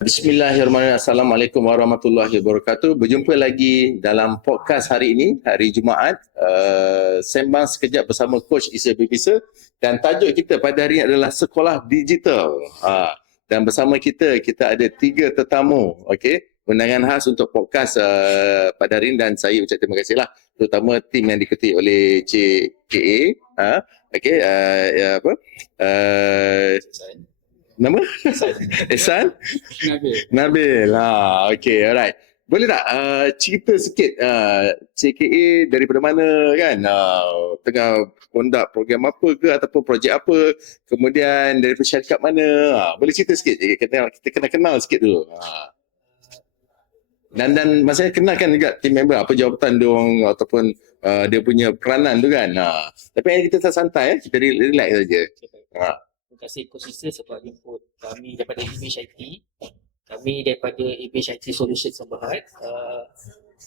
Bismillahirrahmanirrahim. Assalamualaikum warahmatullahi wabarakatuh. Berjumpa lagi dalam podcast hari ini, hari Jumaat. Sembang sekejap bersama Coach Isa Bibisa. Dan tajuk kita pada hari ini adalah Sekolah Digital. Dan bersama kita ada 3 tetamu. Okay? Undangan khas untuk podcast pada hari ini, dan saya ucap terima kasihlah terutama tim yang diketuai oleh Cik KA. Okay, nama? Ehsan? Nabil. Okay, alright. Boleh tak cerita sikit CKA daripada mana kan? Tengah conduct program apa ke ataupun projek apa? Kemudian daripada syarikat mana? Boleh cerita sikit? Kita kena kenal sikit dulu. Dan maksudnya kenalkan juga team member, apa jawatan dia orang ataupun dia punya peranan tu kan. Tapi yang kita santai, kita relax saja. Terima kasih Coach Isa sebab jemput kami daripada Image IT. Kami daripada Image IT Solution Berhad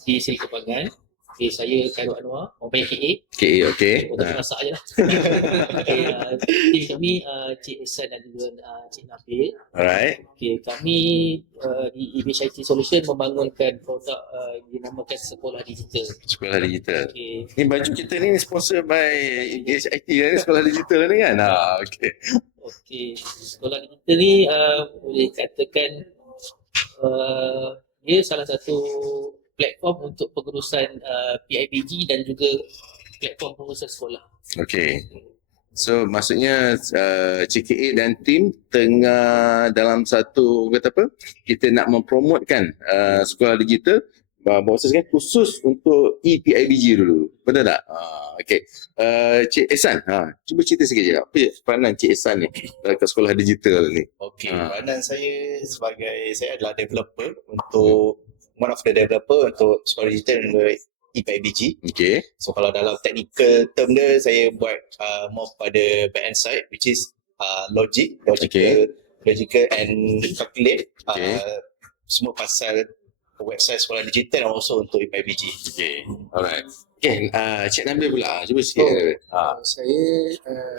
di Seri Kembangan. Okay, saya Khairul Anwar, orang panggil KA. KA, okay. Untuk masak je lah. Tim kami Cik Ehsan dan juga Cik Nabil. Alright. Okay, kami di Image IT Solution membangunkan produk dinamakan Sekolah Digital. Sekolah Digital. Okay. Ni baju kita ni sponsor by Image IT ni, Sekolah Digital ni kan? Okay. Okey, Sekolah Digital ni boleh katakan dia salah satu platform untuk pengurusan PIBG dan juga platform pengurusan sekolah. Okey. So maksudnya CKA dan tim tengah dalam satu kata apa? Kita nak mempromotkan sekolah digital bahawasanya khusus untuk ePIBG dulu. Betul tak? Okey. Cik Ehsan, cuba cerita sikit je. Apa peranan Cik Ehsan ni ke sekolah digital ni? Okey, peranan saya saya adalah developer untuk one of the developer untuk sekolah digital dan ePIBG. Okey. So kalau dalam technical term dia, saya buat more pada back-end side, which is logical and calculate. Semua pasal website sekolah digital dan also untuk ePIBG. Okay, alright. Okay, Cik Nabil pula, cuba sikit. Saya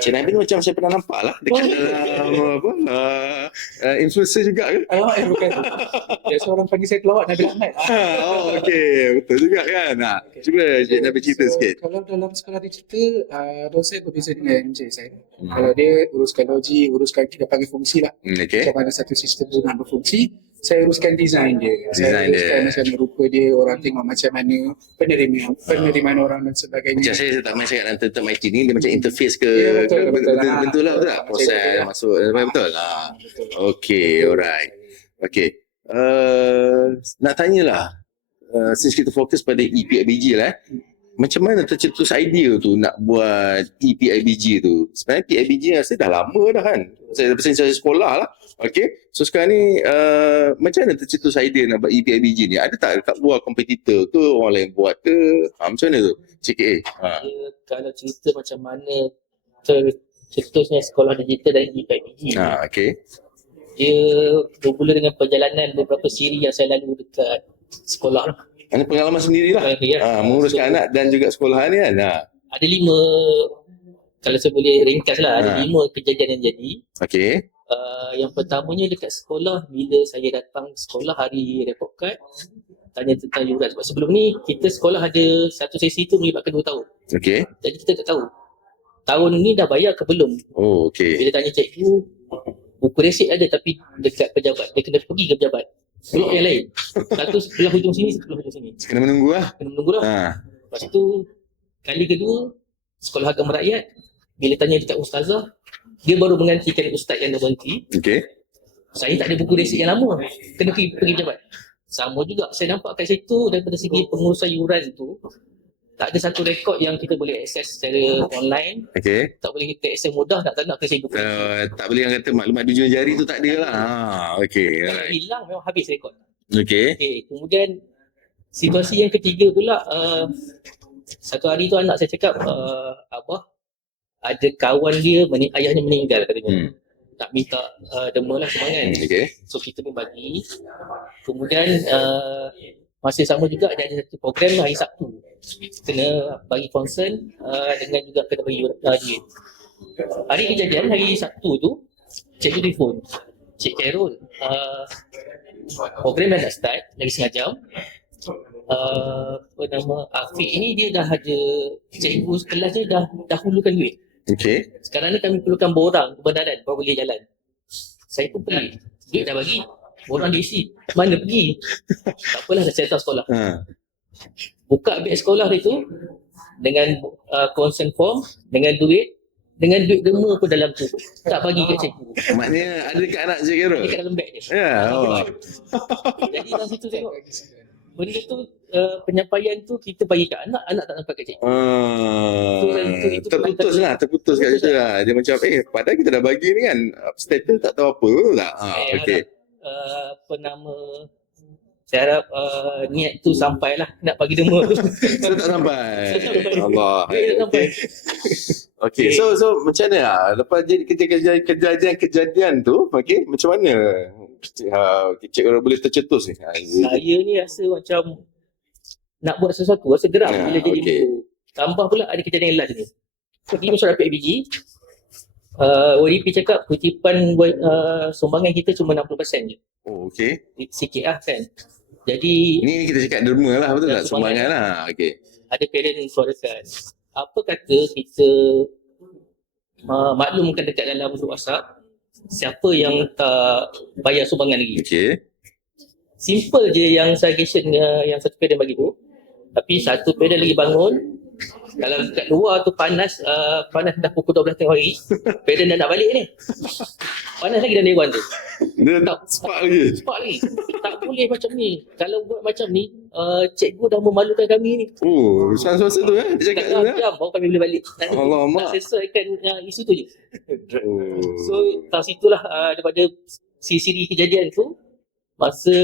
Cik Nabil macam saya pernah nampak lah dekat dalam influencer juga ke? bukan. Biasa orang panggil saya pelawak Nabil Ahmad. Okay, betul juga kan. Cuba Cik Nabil cerita sikit. Kalau dalam sekolah digital, role saya berbeza dengan Encik saya. Kalau dia uruskan logi, uruskan kita panggil fungsi lah. Okay. Macam mana satu sistem tu nak berfungsi, saya uruskan design dia. Saya uruskan macam rupa dia, orang tengok macam mana penerimaan orang dan sebagainya. Macam saya tak main cakap tentang IT ni, dia macam interface ke? Ya, betul lah, betul tak? Proses masuk, betul lah. Okay, alright. Okay. Nak tanyalah, since kita fokus pada ePIBG lah, macam mana tercetus idea tu nak buat ePIBG tu? Sebenarnya PIBG saya dah lama dah kan. Saya sekolah lah. Okay. So sekarang ni macam mana tercetus idea nak buat ePIBG ni? Ada tak dekat luar kompetitor ke? Orang lain buat ke? Macam mana tu? CKA. Kalau cerita macam mana tercetusnya sekolah digital dan ePIBG. Okay. Dia bermula dengan perjalanan beberapa siri yang saya lalui dekat sekolah lah. Ada pengalaman sendirilah. Menguruskan anak dan juga sekolah ni kan. Ada 5, kalau saya boleh ringkas lah, ada 5 kejadian yang jadi. Okay. Yang pertamanya dekat sekolah, bila saya datang sekolah hari report card, tanya tentang yuran. Sebab sebelum ni, kita sekolah ada satu sesi tu melibatkan 2 tahun. Okay. Jadi kita tak tahu tahun ni dah bayar ke belum. Oh, okay. Bila tanya cikgu, buku resit ada tapi dekat pejabat. Dia kena pergi ke pejabat. Blok yang lain. Satu sebelah hujung sini, sebelah hujung sini. Kena menunggu lah. Lepas tu, kali kedua, sekolah agama rakyat, bila tanya dekat ustazah, dia baru menggantikan ustaz yang dah berhenti. Okay. Saya tak ada buku resit yang lama. Kena pergi pejabat. Sama juga, saya nampak kat situ daripada segi pengurusan yuran tu, tak ada satu rekod yang kita boleh akses secara online. Okay. Tak boleh kita akses mudah, tak nak kena buku. Tak boleh yang kata maklumat di hujung jari tu tak ada lah. Okay. Kalau hilang memang habis rekod. Okay. Kemudian situasi yang ketiga pula, satu hari tu anak saya cakap, abah ada kawan dia, ayahnya meninggal katanya. Tak minta derma lah semangat. Okay. So kita pun bagi. Kemudian masa sama juga ada satu program hari Sabtu. Kena bagi concern dengan juga kena bagi duit. Hari kejadian hari Sabtu tu, cikgu telefon. Cik Khairul, program dah nak start lagi setengah jam. Apa nama, Afiq ni dia dah ada, cikgu kelas dia dah dahulukan duit. Okay. Sekarang ni kami perlukan borang kebenaran baru boleh jalan. Saya pun pergi, duit dah bagi, borang diisi, mana pergi? Tak apalah, dah set up sekolah. Buka beg sekolah dia tu dengan consent form, dengan duit dema pun dalam tu, tak bagi kat cikgu. Maknanya ada dekat anak je kira? Dia kat dalam beg dia. Ya. Oh. Jadi dalam situ tengok benda tu, penyampaian tu kita bagi kat anak tak nampak kat cikgu. Itu terputus kat situ lah. Dia macam padahal kita dah bagi ni kan, status tak tahu apa tak. Okay. Apa nama, saya harap niat tu sampailah, nak bagi demo tu. So tak sampai. Allah. Tak sampai. Okay, so macam mana lah? Lepas jadi kejadian tu, okay, macam mana Cik orang boleh tercetus ni? Saya ni rasa macam nak buat sesuatu, rasa geram bila jadi guru. Tambah pula ada kejadian yang last ni. Pergi mesyuarat PABG, ODP cakap kutipan sumbangan kita cuma 60% je. Oh, okay. Sikit lah kan. Jadi ni kita cakap derma lah, betul tak? Sumbangan lah. Okay. Ada parent yang suarakan. Apa kata kita maklumkan dekat dalam grup WhatsApp siapa yang tak bayar sumbangan lagi. Okay. Simple je yang suggestion yang satu parent bagi tu. Tapi satu parent lagi bangun, kalau kat luar tu panas dah pukul 12 tengah hari, parent dah nak balik ni. Panas lagi dalam dewan tu. Dia tak spark lagi. Tak boleh macam ni. Kalau buat macam ni, cikgu dah memalukan kami ni. Oh, suasa tu dia cakap tu jam baru kami boleh balik. Alamak. Tak sesuaikan isu tu je. So, tak situlah daripada siri kejadian tu, masa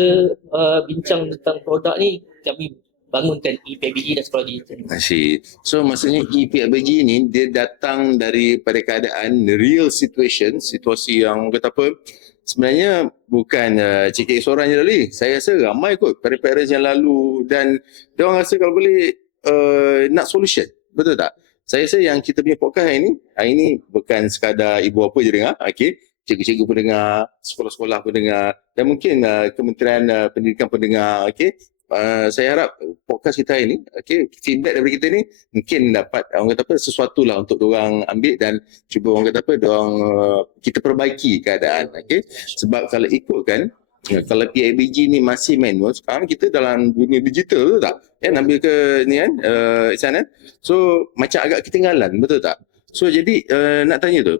bincang tentang produk ni, kami bangunkan ePABG dan sekolah digital. Asyik. So maksudnya ePABG ni dia datang daripada keadaan real situasi yang kata apa, sebenarnya bukan CK seorang je tadi. Saya rasa ramai kot parents yang lalu dan dia orang rasa kalau boleh nak solution. Betul tak? Saya rasa yang kita punya podcast hari ni bukan sekadar ibu bapa je dengar, okey. Cikgu-cikgu pun dengar, sekolah-sekolah pun dengar dan mungkin Kementerian Pendidikan pun dengar, okey. Saya harap podcast kita ini, okay, feedback daripada kita ni mungkin dapat orang kata apa, sesuatu lah untuk diorang ambil dan cuba orang kata apa, diorang kita perbaiki keadaan, okay. Sebab kalau ikutkan, kalau PABG ni masih manual, sekarang kita dalam dunia digital, betul tak? Ambil ke ni kan, Ihsan kan? So macam agak ketinggalan, betul tak? So jadi nak tanya tu,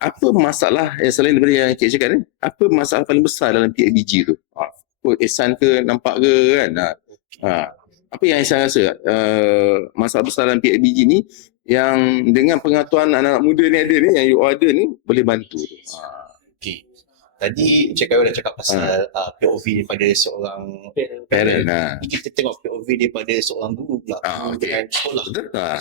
apa masalah selain daripada yang Cik cakap ni, apa masalah paling besar dalam PABG tu? Ihsan ke, nampak ke kan? Apa yang Ihsan rasa masalah besar dalam PABG ni yang dengan pengetahuan anak-anak muda ni ada ni, yang you ada ni, boleh bantu tu? Okay. Tadi Cik Khairul dah cakap pasal POV daripada seorang parent. Kita tengok POV daripada seorang guru pula. Dengan sekolah.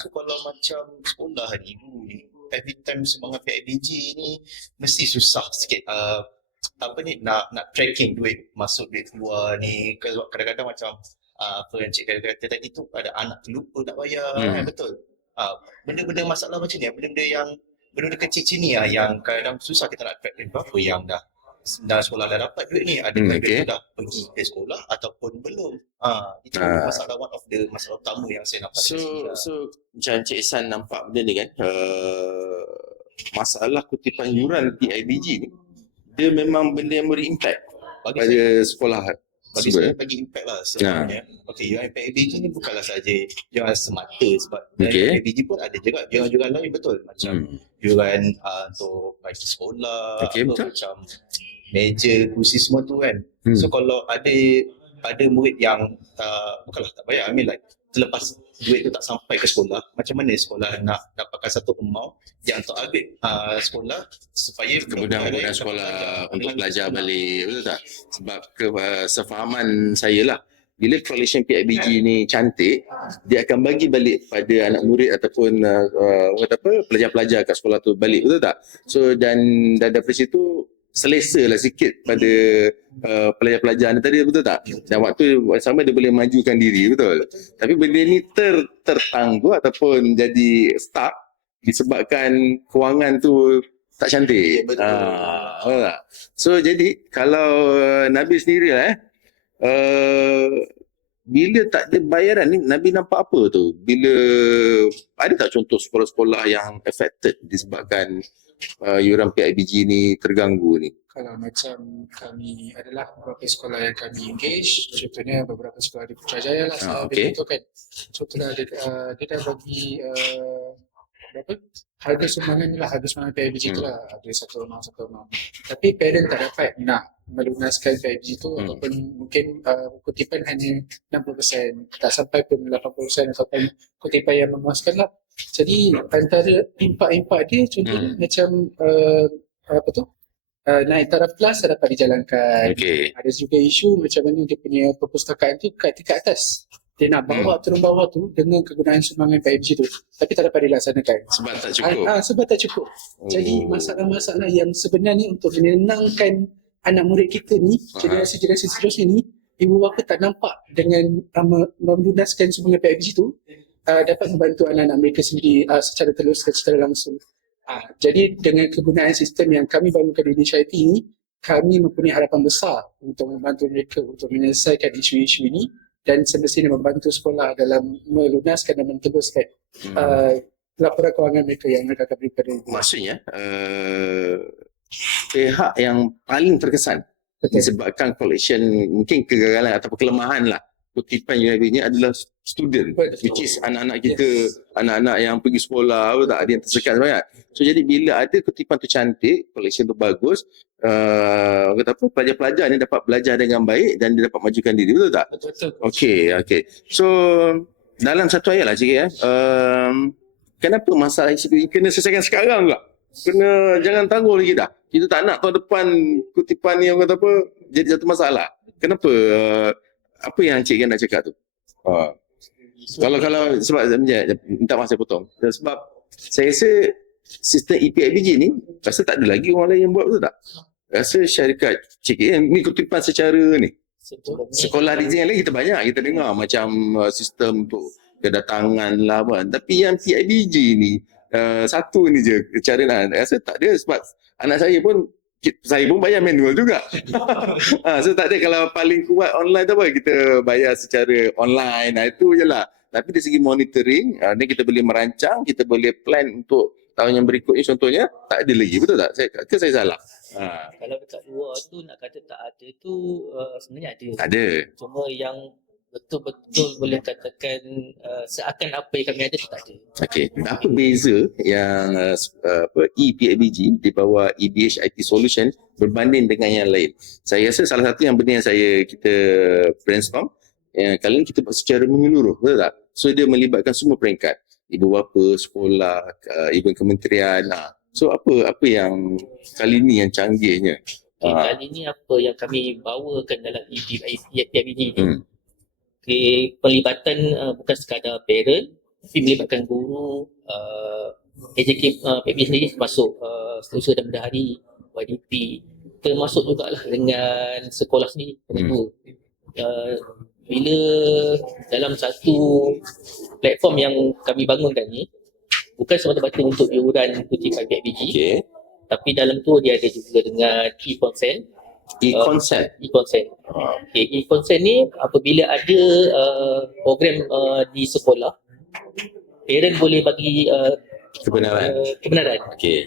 So kalau macam sekolah ni, guru ni, every time sumbangan PABG ni mesti susah sikit apa ni nak tracking duit masuk duit keluar ni. Kadang-kadang macam apa yang Cik Khairul kata tadi tu, ada anak lupa nak bayar, betul. Benda-benda masalah macam ni, benda-benda kecil-kecil ni yang kadang susah kita nak track berapa yang dah sekolah dah dapat duit ni, adakah duit tu dah pergi ke sekolah ataupun belum. Itu masalah, one of the masalah utama yang saya nampak. So macam Cik Ihsan nampak benda ni kan, masalah kutipan yuran PABG ni, dia memang benda yang beri impact pada sekolah. Bagi saya bagi impact lah sebenarnya. Okay, yuran PABG ni bukanlah saja yuran semata, sebab PABG pun ada juga yuran lain, betul. Macam yuran untuk bagi sekolah, macam meja, kursi semua tu kan. So kalau ada murid yang bukanlah tak bayar, I mean like terlepas duit tu tak sampai ke sekolah, macam mana sekolah nak dapatkan satu amount yang target sekolah supaya kemudahan sekolah untuk belajar balik, betul tak? Sebab sefahaman saya lah, bila coalition PABG ni cantik, dia akan bagi balik pada anak murid ataupun pelajar-pelajar kat sekolah tu balik, betul tak? So dan dari situ selesa lah sikit pada pelajar-pelajar ni tadi, betul tak? Dan waktu sama dia boleh majukan diri, betul? Tapi benda ni tertangguh ataupun jadi stuck disebabkan kewangan tu tak cantik. Ya, betul. Betul tak? So jadi kalau Nabil sendiri bila tak ada bayaran ni, Nabi nampak apa tu? Bila ada tak contoh sekolah-sekolah yang affected disebabkan yuran PIBG ni terganggu ni? Kalau macam kami adalah beberapa sekolah yang kami engage, contohnya beberapa sekolah di Putrajaya lah, saya okey. betul kan. Contohnya dia dah bagi berapa? Harga sumbangan ni lah, harga sumbangan PIBG tu lah, ada 1.6. Tapi parent tak dapat nak melunaskan PIBG tu ataupun mungkin kutipan hanya 60%, tak sampai pun 80% ataupun kutipan yang memuaskan lah. Jadi antara impak-impak dia contohnya macam apa tu? Naik taraf kelas tak dapat dijalankan. Okey. Ada juga isu macam mana dia punya perpustakaan tu kat tingkat atas. Dia nak bawa turun bawah tu dengan kegunaan sumbangan PIBG tu. Tapi tak dapat dilaksanakan. Sebab tak cukup. Sebab tak cukup. Jadi masalah-masalah yang sebenarnya untuk menenangkan anak murid kita ni, generasi-generasi seterusnya ni, ibu bapa tak nampak dengan melunaskan sumbangan PIBG tu dapat membantu anak-anak mereka sendiri secara telus dan secara langsung. Jadi dengan kegunaan sistem yang kami bangunkan di DHIT ini, kami mempunyai harapan besar untuk membantu mereka untuk menyelesaikan isu-isu ini dan semestinya membantu sekolah dalam melunaskan dan menteluskan laporan kewangan mereka yang mereka akan beri kepada ibu. Maksudnya pihak yang paling terkesan disebabkan collection, mungkin kegagalan atau kelemahan lah kutipan UIB ni adalah student, which is anak-anak kita, anak-anak yang pergi sekolah, tak ada yang tersekat banyak. So jadi bila ada kutipan tu cantik, collection tu bagus, kata apa, pelajar-pelajar ni dapat belajar dengan baik dan dia dapat majukan diri, betul tak? Betul. Okey. So dalam satu ayat lah sikit kenapa masalah ICP kena selesaikan sekarang pula? Jangan tangguh lagi dah. Kita tak nak tahun depan kutipan ni orang kata apa jadi satu masalah. Kenapa? Apa yang Encik nak cakap tu? Kalau sebab minta maaf saya potong. Sebab saya rasa sistem EPIBG ni rasa tak ada lagi orang lain yang buat, betul tak? Rasa syarikat CKM ni kutipan secara ni. Sekolah design lain kita banyak kita dengar macam sistem untuk kedatangan lah kan. Tapi yang PIBG ni satu ni je cara nak. Rasa tak ada sebab anak saya pun bayar manual juga. So tak ada, kalau paling kuat online tu apa, kita bayar secara online. Itu je lah. Tapi dari segi monitoring, ni kita boleh merancang, kita boleh plan untuk tahun yang berikutnya contohnya, tak ada lagi, betul tak? Saya salah? Kalau dekat luar tu nak kata tak ada tu sebenarnya ada. Ada. Cuma yang betul-betul boleh katakan seakan apa yang kami ada tu tak ada. Okey, apa beza yang EPIBG di bawah EBH IT Solution berbanding dengan yang lain? Saya rasa salah satu yang benda yang kita brainstorm, kali ini kita buat secara menyeluruh, betul tak? So dia melibatkan semua peringkat, ibu bapa, sekolah, even kementerian. So apa yang kali ini yang canggihnya? Kali ini apa yang kami bawakan dalam EPIBG ni? Pelibatan bukan sekadar parent, tapi melibatkan guru, AJK PIBG sendiri termasuk Setiausaha dan Bendahari, YDP, termasuk jugalah dengan sekolah sendiri. Bila dalam satu platform yang kami bangunkan ni, bukan semata-mata untuk iuran kutipan PIBG, tapi dalam tu dia ada juga dengan e-consent. E-consent. E-consent ni apabila ada program di sekolah, parent boleh bagi kebenaran.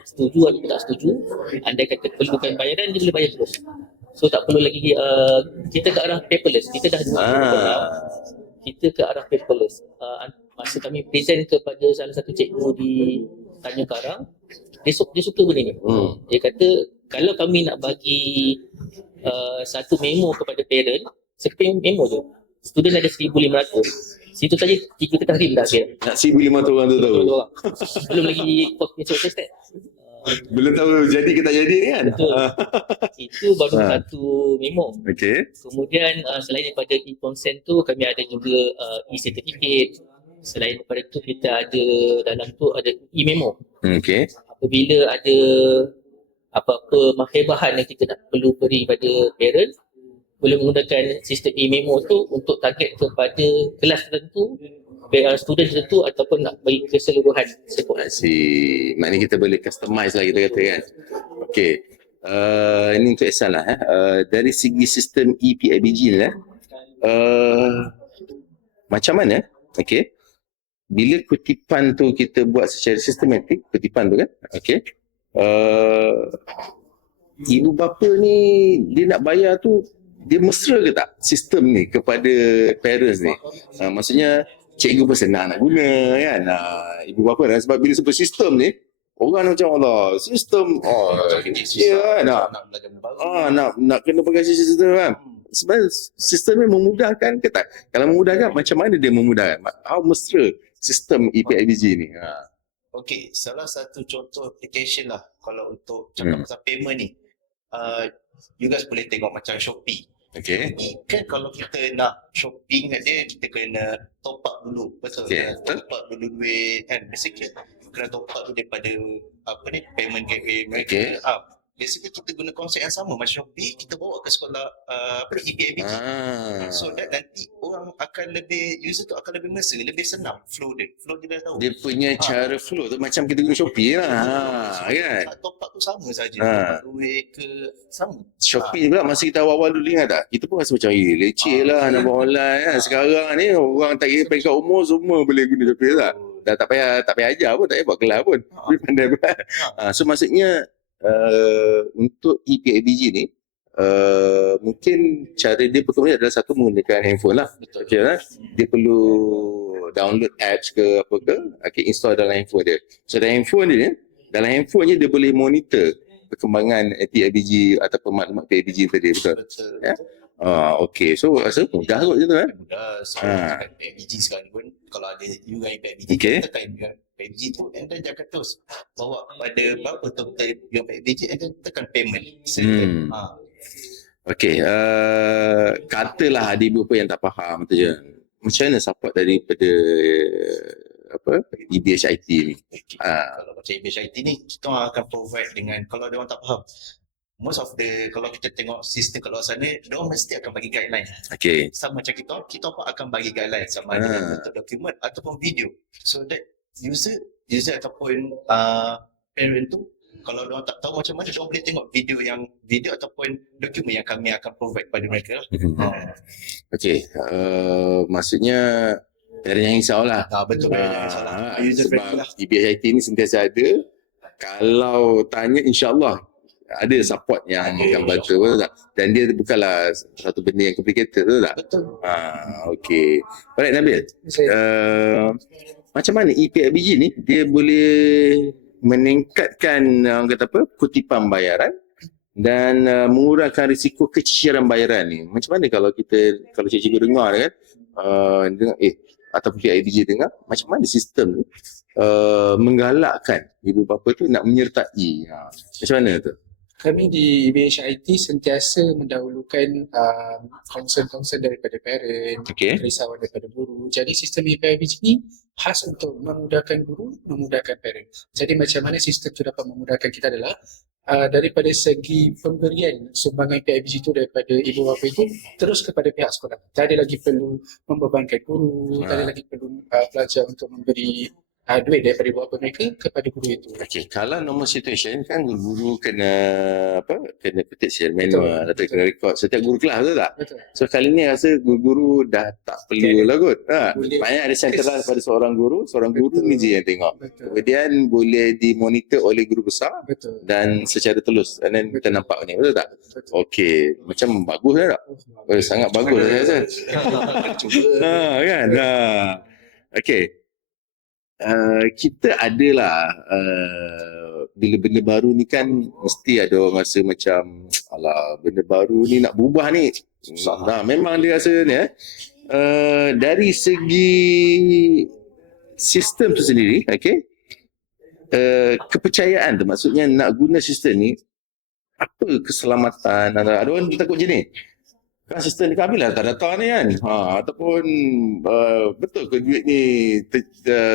Setuju atau tak setuju. Andai kata perlukan bayaran, dia boleh bayar terus. So tak perlu lagi kita ke arah paperless. Kita dah kita ke arah paperless. Masa kami present kepada salah satu cikgu di Tanjung Karang, dia suka benda ni. Dia kata kalau kami nak bagi satu memo kepada parent, sekitar memo tu, student ada 1,500. Situ saja 3 kertas rim dah kira. Nak 1,500 orang tu tahu. Belum lagi cognitive test. Belum tahu jadi ke tak jadi ni kan? Betul. Itu baru satu memo. Kemudian selain daripada e-consent tu, kami ada juga e-certificate. Selain daripada tu, kita ada dalam tu ada e-memo. Apabila ada apa-apa makhebahan yang kita nak perlu beri pada parent, boleh menggunakan sistem e-memo tu untuk target kepada kelas tertentu student tertentu ataupun nak bagi keseluruhan support. Maknanya kita boleh customize lah kita kata kan. Okay. Ini untuk Ehsan lah. Dari segi sistem EPIBG ni macam mana? Okay. Bila kutipan tu kita buat secara sistematik, kutipan tu kan. Okay. Ibu bapa ni dia nak bayar tu, dia mesra ke tak sistem ni kepada parents ni? Maksudnya cikgu pun senang nak guna kan. Ibu bapa kan, sebab bila sebut sistem ni, orang macam Allah, sistem ya kan, nak kena pakai sistem kan. Sebenarnya sistem ni memudahkan ke tak? Kalau memudahkan, macam mana dia memudahkan? How mesra sistem EPIBG ni? Okay, salah satu contoh application lah kalau untuk cakap pasal payment ni, you guys boleh tengok macam Shopee. Okay. Kan kalau kita nak shopping kat dia, kita kena top up dulu. Betul? Okay. Top up dulu duit kan. Basically, kena top up tu daripada payment gateway mereka. Basically kita guna konsep yang sama macam Shopee, kita bawa ke sekolah EPIBG. So that nanti orang akan lebih, user tu akan lebih mesra, lebih senang flow dia dah tahu. Dia punya cara flow tu macam kita guna Shopee lah. Kan? Top up tu sama saja. Top up duit ke sama. Shopee pula masa kita awal-awal dulu ingat tak? Kita pun rasa macam leceh lah nak buat online kan. Sekarang ni orang tak kira peringkat umur semua boleh guna Shopee tak? Dah tak payah ajar pun, tak payah buat kelas pun. Boleh pandai buat. So maksudnya untuk EPIBG ni mungkin cara dia berkemudian adalah satu menggunakan handphone lah. Okay, lah. Dia perlu download apps ke apa ke, okay, install dalam handphone dia. So dalam handphone dia boleh monitor perkembangan EPIBG ataupun maklumat EPIBG tadi, betul? Ya? Okay, so rasa mudah kot macam tu kan? Mudah. So EPIBG sekarang pun kalau ada you guys EPIBG, kita tekan EPIBG tu and then dia akan terus bawa kepada berapa total yang EPIBG and then tekan payment. Okay, katalah ada ibu apa yang tak faham tu je. Macam mana support daripada EBHIT ni? Kalau macam EBHIT ni, kita akan provide dengan, kalau dia orang tak faham, most of the, kalau kita tengok sistem kat luar sana, dia orang mesti akan bagi guideline. Okay. Sama macam kita pun akan bagi guideline sama ada dalam bentuk dokumen ataupun video. So that user ataupun parent tu, kalau dia orang tak tahu macam mana, dia orang boleh tengok video ataupun dokumen yang kami akan provide kepada mereka lah. Okay, maksudnya parent yang risau lah. Betul, parent yang risau lah. Sebab EBHIT ni sentiasa ada. Kalau tanya, insyaAllah ada support yang akan bantu, betul tak? Dan dia bukanlah satu benda yang complicated, betul tak? Betul. Okay. Alright, Nabil. Macam mana EPIBG ni dia boleh meningkatkan kutipan bayaran dan mengurangkan risiko keciciran bayaran ni? Macam mana kalau cikgu dengar kan, ataupun EPIBG dengar, macam mana sistem tu menggalakkan ibu bapa tu nak menyertai? Macam mana tu? Kami di EBHIT sentiasa mendahulukan concern daripada parent, kerisauan daripada guru. Jadi sistem EPIBG ni khas untuk memudahkan guru, memudahkan parent. Jadi macam mana sistem tu dapat memudahkan kita adalah daripada segi pemberian sumbangan EPIBG itu daripada ibu bapa itu terus kepada pihak sekolah. Tak ada lagi perlu membebankan guru, tak ada lagi perlu pelajar untuk memberi duit daripada ibu bapa mereka kepada guru itu. Okay, kalau normal situation kan guru kena petik serial manual atau kena record setiap guru kelas, betul tak? Betul. So kali ni rasa guru-guru dah tak perlu lah kot. Banyak ada central pada seorang guru ni je yang tengok. Betul. Kemudian boleh dimonitor oleh guru besar. Betul. Dan secara telus. Dan then kita nampak ni, betul tak? Betul. Okey, macam bagus tak? Sangat bagus saya rasa. Kan? Okey. Kita adalah bila benda baru ni kan mesti ada orang rasa macam alah, benda baru ni nak berubah ni susah. Memang dia rasa ni dari segi sistem tu sendiri, kepercayaan tu, maksudnya nak guna sistem ni, apa keselamatan? Ada orang takut je ni, kan sistem ni kami lah tak data ni kan, ataupun betul ke duit ni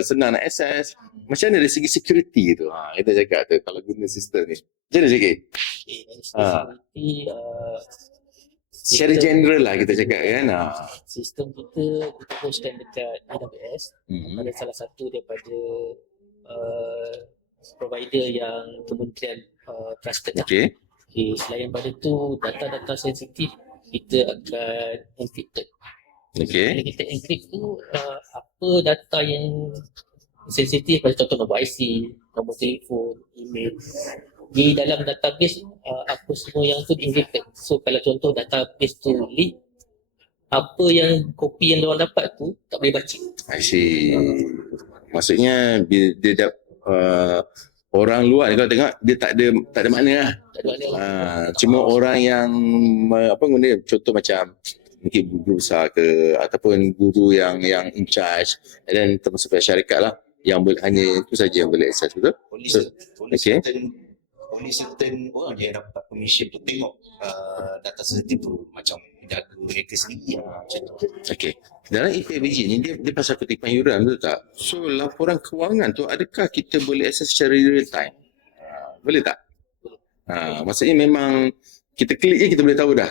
senang nak access? Macam mana dari segi security tu? Kita cakap tu kalau guna sistem ni macam mana sikit? Security secara general lah kita cakap kan. Sistem kita hostkan dekat AWS pada salah satu daripada provider yang kementerian trusted lah. Okay. Selain pada tu, data-data sensitif kita akan encrypted. Okay. Bila kita encrypt tu, apa data yang sensitif, pada contoh nombor IC, nombor telefon, email, di dalam database apa semua yang tu encrypted. So kalau contoh database tu leak, apa yang kopi yang diorang dapat tu tak boleh baca. I see. Maksudnya dia dah orang luar ni kalau tengok dia tak ada makna lah. Tak ada makna lah. Cuma orang yang guna contoh macam mungkin guru besar ke ataupun guru yang in charge, and then termasuk pihak syarikat lah yang hanya itu saja yang boleh akses, betul? Okay. Only certain orang yang dapat permission tu tengok data sensitif tu, macam jaga mereka sendiri macam tu. Okay. Dalam EPBG ni dia pasal kutipan yuran, betul tak? So laporan kewangan tu adakah kita boleh akses secara real time? Boleh tak? Maksudnya memang kita klik je kita boleh tahu dah.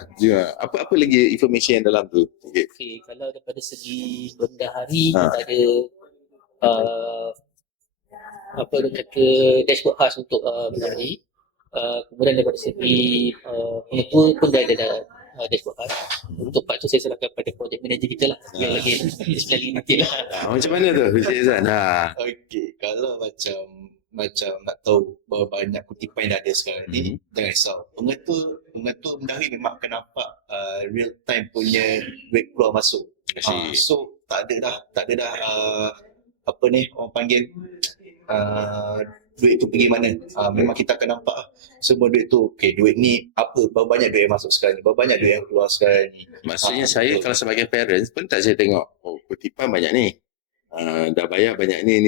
Apa lagi information yang dalam tu? Okay, kalau daripada segi bendahari kita ada apa dia kata dashboard khas untuk bendahari. Kemudian daripada segi pengetua pun dah ada dashboard khas. Untuk part tu saya serahkan pada project manager kita lah yang lagi sekali detail lah. Macam mana tu Encik Izan? Okay, kalau macam nak tahu berapa banyak kutipan yang dah ada sekarang ni, jangan risau. Pengetua bendahari memang akan nampak real time punya duit keluar masuk. So tak ada dah apa ni orang panggil duit tu pergi mana. Memang kita akan nampak semua duit tu. Okay, duit ni apa, berapa banyak duit yang masuk sekarang ni, berapa banyak duit yang keluar sekarang ni. Maksudnya saya kalau sebagai parents pun tak saya tengok, oh kutipan banyak ni, dah bayar banyak ni.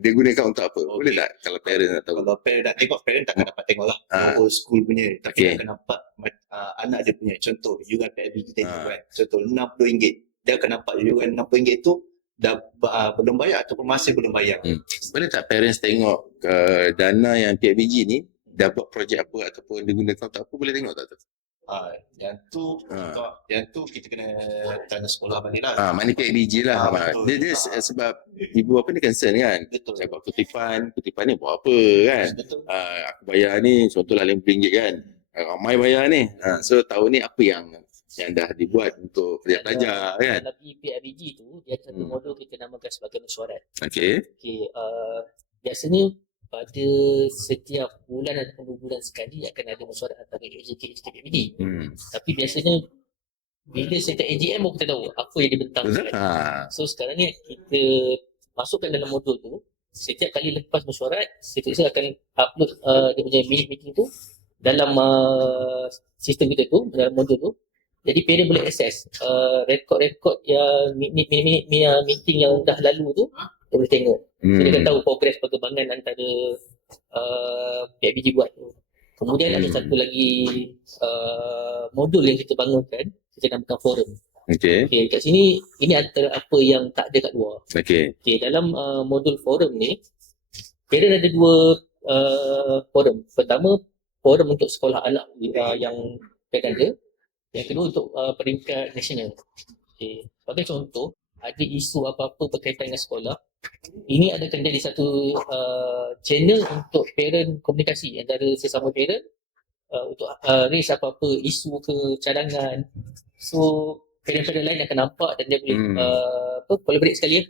Dia gunakan untuk apa? Boleh tak kalau parents nak tahu? Kalau parent nak tengok, parent takkan dapat tengok lah old school punya. Tapi akan nampak anak dia punya contoh yuran PIB kita tu kan, contoh RM60, dia akan nampak yuran RM60 tu dah belum bayar ataupun masih belum bayar. Boleh tak parents tengok dana yang PIBG ni dah buat projek apa ataupun digunakan untuk apa, boleh tengok tak tu? Yang tu kita kena tanya sekolah balik lah. Maknanya PIBG lah. Dia sebab ibu apa ni concern kan. Betul. Saya buat kutipan ni buat apa kan. Betul. Aku bayar ni contohlah RM5 kan. Ramai bayar ni. So tahun ni apa yang dah dibuat untuk pelajar kan. Dalam PIBG tu dia ada satu modul kita namakan sebagai mesyuarat. Okay. Biasanya pada setiap bulan atau 2 bulan sekali akan ada mesyuarat antara AJK dan PIBG. Tapi biasanya bila setiap AGM baru kita tahu apa yang dibentangkan. So sekarang ni kita masukkan dalam modul tu, setiap kali lepas mesyuarat, kita akan upload dia punya meeting tu dalam sistem kita tu, dalam modul tu. Jadi parent boleh akses rekod-rekod yang meeting yang dah lalu tu, dia boleh tengok. So dia akan tahu progres perkembangan antara PIBG buat tu. Kemudian ada satu lagi modul yang kita bangunkan, kita namakan forum. Okay, kat sini ini antara apa yang tak ada kat luar. Okay, dalam modul forum ni, parent ada 2 forum. Pertama, forum untuk sekolah anak yang parent ada. Yang kedua untuk peringkat nasional. Sebagai contoh, ada isu apa-apa berkaitan dengan sekolah, ini ada kena di satu channel untuk parent komunikasi antara sesama parent untuk raise apa-apa isu ke cadangan. So parent-parent lain akan nampak dan dia boleh collaborate sekali.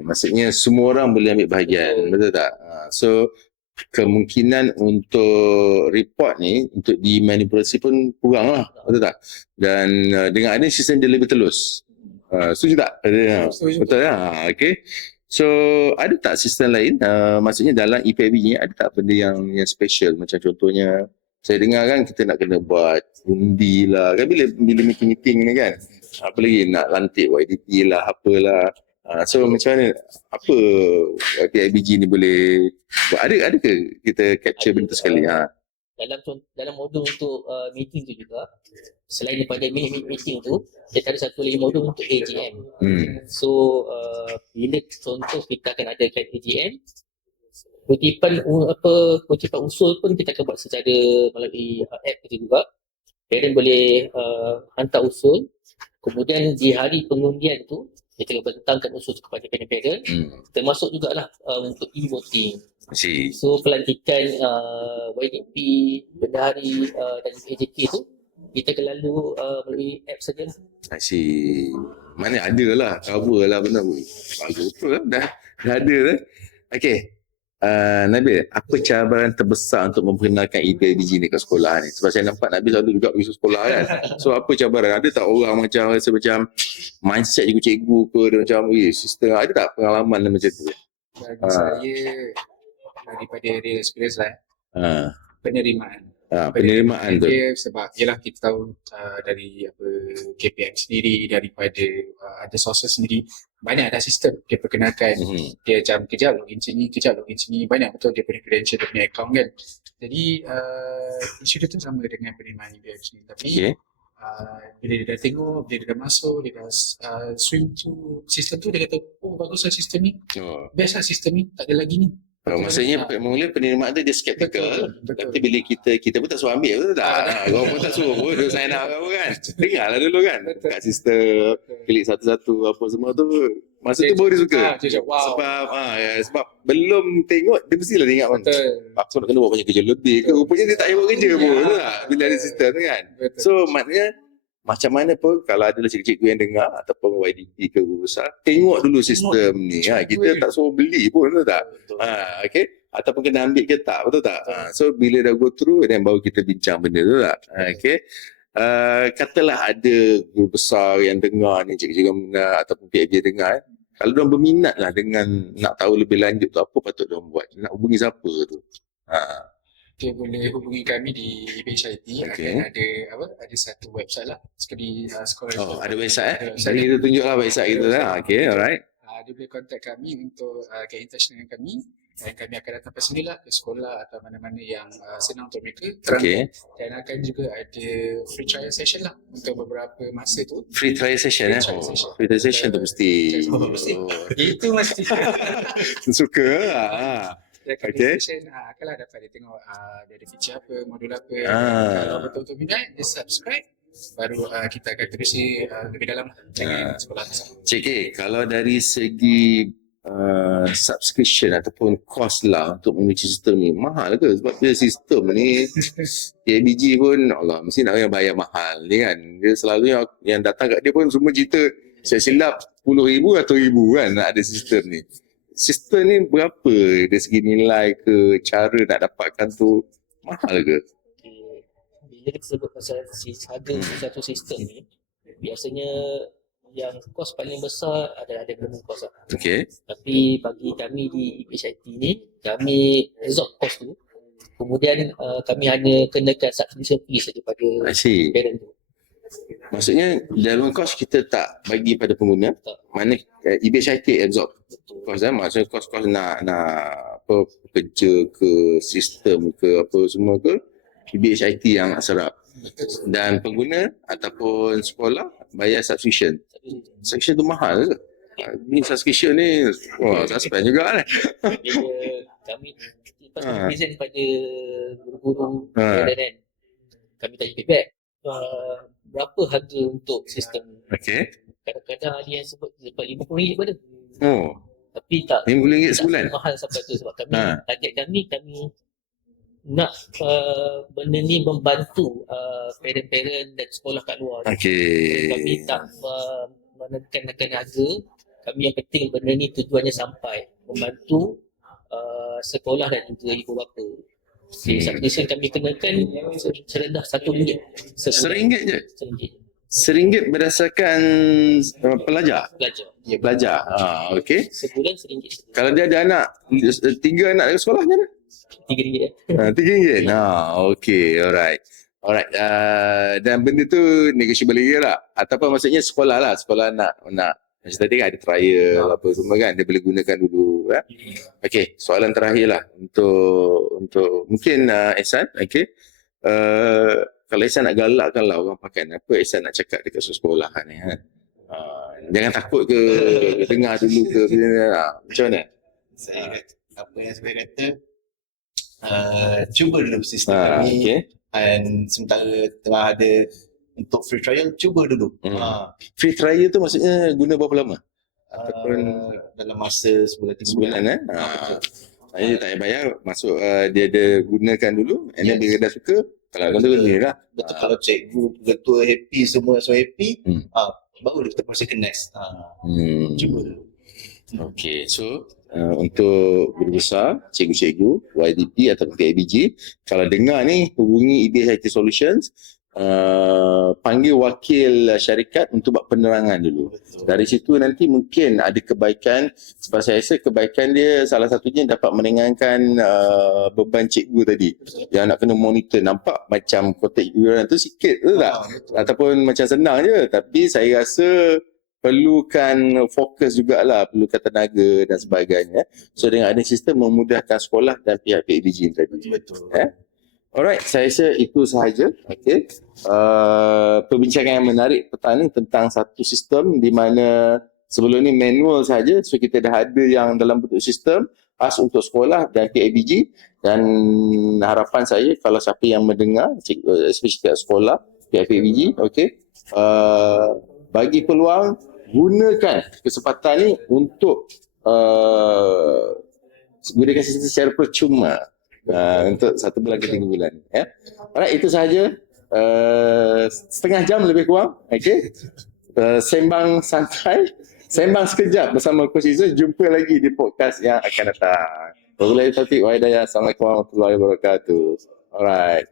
Maksudnya semua orang boleh ambil bahagian. Betul tak? So kemungkinan untuk report ni untuk dimanipulasi pun kurang lah, betul tak? Dan dengan ada sistem dia lebih telus. Setuju tak? Betul lah. Okay. So ada tak sistem lain? Maksudnya dalam EPIB ni ada tak benda yang special? Macam contohnya saya dengar kan kita nak kena buat undi lah kan, bila meeting ni kan, apa lagi nak lantik YDT lah, apalah. So macam mana, apa PIBG ni boleh buat? Ada ke kita capture benda sekali? Dalam modul untuk meeting tu juga, selain daripada meeting tu, kita ada satu lagi modul untuk AGM. So bila contoh kita akan adakan AGM, kutipan usul pun kita akan buat secara melalui app kita juga. parent boleh hantar usul, kemudian di hari pengundian tu kita bentangkan usul tu kepada parent-parent, termasuk jugalah untuk e-voting. So pelantikan YDP, bendahari dan AJK tu kita akan lalu melalui app saja lah. I see. Mana ada lah, cover lah benda pun. Bagus betul lah, dah ada lah. Okay. Nabil, apa cabaran terbesar untuk memperkenalkan EPLBG ni kat sekolah ni? Sebab saya nampak Nabil selalu juga pergi sekolah kan. So apa cabaran? Ada tak orang macam rasa macam mindset cikgu-cikgu ke, dia macam sistem, ada tak pengalaman macam tu? Bagi saya, daripada real experience lah, penerimaan. Penerimaan tu. Dia sebab yelah kita tahu dari apa KPM sendiri, daripada ada sources sendiri, banyak ada sistem dia perkenalkan. Dia macam kejap login sini, banyak betul dia punya credential, dia punya account kan. Jadi isu dia tu sama dengan penerimaan IBM sendiri. Tapi bila dia dah tengok, bila dia dah masuk, dia dah swing to sistem tu, dia kata, oh baguslah sistem ni, best lah sistem ni, tak ada lagi ni. Maksudnya mula penerimaan tu dia skeptical, tapi bila kita pun tak suruh ambil, betul tak? Kau pun tak suruh pun, dia sign up apa kan? Dengarlah dulu kan, kat sistem, klik satu-satu apa semua tu, masa tu baru dia suka. Sebab belum tengok, dia mestilah dia ingat pun, aku nak kena buat banyak kerja lebih ke, rupanya dia tak payah buat kerja pun, betul tak? Bila ada sistem tu kan. So maknanya macam mana pun kalau ada cikgu-cikgu yang dengar ataupun YDP ke guru besar, tengok dulu sistem ni. Kita tak suruh beli pun, betul tak? Okay? Ataupun kena ambil ke tak, betul tak? So bila dah go through, dan baru kita bincang benda tu tak? Okay? Katalah ada guru besar yang dengar ni, cikgu-cikgu dengar ataupun PIB dengar, kalau diorang berminat lah dengan nak tahu lebih lanjut tu, apa patut diorang buat? Nak hubungi siapa tu? Dia boleh hubungi kami di BHIT. Ada satu website lah sekali sekolah. Ada website Jadi kita tunjuklah website kita lah. Okay, alright. Dia boleh contact kami untuk get in touch dengan kami, dan kami akan datang personal lah ke sekolah atau mana-mana yang senang untuk mereka. Dan akan juga ada free trial session lah untuk beberapa masa tu. Free trial session Free trial session tu mesti. Itu mesti. Suka lah. Session akanlah dapat dia tengok dia ada feature apa, modul apa. Kalau betul-betul minat, dia subscribe, baru kita akan terusi lebih dalam dengan sekolah tersebut. Cik K, kalau dari segi subscription ataupun cost lah untuk memiliki sistem ni, mahal ke? Sebab dia sistem ni PIBG pun Allah mesti nak bayar mahal ni kan. Dia selalu yang datang kat dia pun semua cerita saya silap 10,000 atau 1,000 kan nak ada sistem ni. Sistem ni berapa dari segi nilai ke, cara nak dapatkan tu mahal ke? Bila kita sebut pasal harga satu sistem ni, biasanya yang kos paling besar ada minimum kos lah. Tapi bagi kami di BHIT ni, kami absorb kos tu, kemudian kami hanya kenakan subscription fee saja pada parent tu. Maksudnya dalam kos kita tak bagi pada pengguna, mana BHIT absorb kos maksudnya kos-kos nak apa kerja ke sistem ke apa semua ke BHIT yang nak serap, dan pengguna ataupun sekolah bayar subscription tu mahal ke? Ni subscription ni suspend juga kan. Kami lepas present pada guru-guru kan, kami tanya feedback berapa harga untuk sistem ni. Kadang-kadang ada yang sebut RM50 pada. Tapi tak RM50 sebulan. Mahal sampai tu sebab kami target kami nak benda ni membantu parent-parent dan sekolah kat luar. Kami tak menekan harga. Kami yang penting benda ni tujuannya sampai membantu sekolah dan juga ibu bapa. Subscription kami kenakan serendah RM1 RM1 je? RM1 berdasarkan pelajar? Pelajar. Okey. Sebulan RM1. Kalau dia ada anak, 3 anak dari sekolah macam mana? RM3. RM3? Okey, alright. Dan benda tu negotiable lagi lah. Ataupun maksudnya sekolah nak macam tadi kan ada trial apa semua kan, dia boleh gunakan dulu. Okey, soalan terakhir lah untuk mungkin Ehsan. Okey, kalau Ehsan nak galakkan lah orang pakai, apa Ehsan nak cakap dekat sekolah ni kan? Jangan takut ke dengar dulu ke macam mana? Apa yang saya kata, cuba dulu sistem ni And sementara tengah ada untuk free trial, cuba dulu. Free trial tu maksudnya guna berapa lama? Dalam masa sebulan 3 bulan. Sebulan Saya tak payah bayar, masuk dia ada gunakan dulu, and then bila dah suka, kalau tu dia lah. Betul, kalau cikgu, ketua happy, semua happy, baru kita proses ke next. Cuba dulu. Okay, so untuk guru besar, cikgu-cikgu, YDP atau PIBG, kalau dengar ni, hubungi EBS IT Solutions, panggil wakil syarikat untuk buat penerangan dulu. Dari situ nanti mungkin ada kebaikan, sebab saya rasa kebaikan dia salah satunya dapat meringankan beban cikgu tadi yang nak kena monitor. Nampak macam kotak iuran tu sikit tu tak? Ataupun macam senang je, tapi saya rasa perlukan fokus jugalah, perlukan tenaga dan sebagainya. So dengan ada sistem memudahkan sekolah dan pihak PIBG tadi. Betul. Alright, saya rasa itu sahaja. Okay. Perbincangan yang menarik petang ni tentang satu sistem di mana sebelum ni manual saja, so kita dah ada yang dalam bentuk sistem khas untuk sekolah dan PIBG, dan harapan saya kalau siapa yang mendengar, especially sekolah, pihak PIBG, okay, bagi peluang, gunakan kesempatan ni untuk gunakan sistem secara percuma untuk 1 bulan ke 3 bulan. Alright, itu sahaja. Setengah jam lebih kurang. Okay. Sembang santai, sembang sekejap bersama Coach Izzul. Jumpa lagi di podcast yang akan datang. Wabillahi taufiq wa hidayah. Assalamualaikum warahmatullahi wabarakatuh. Alright.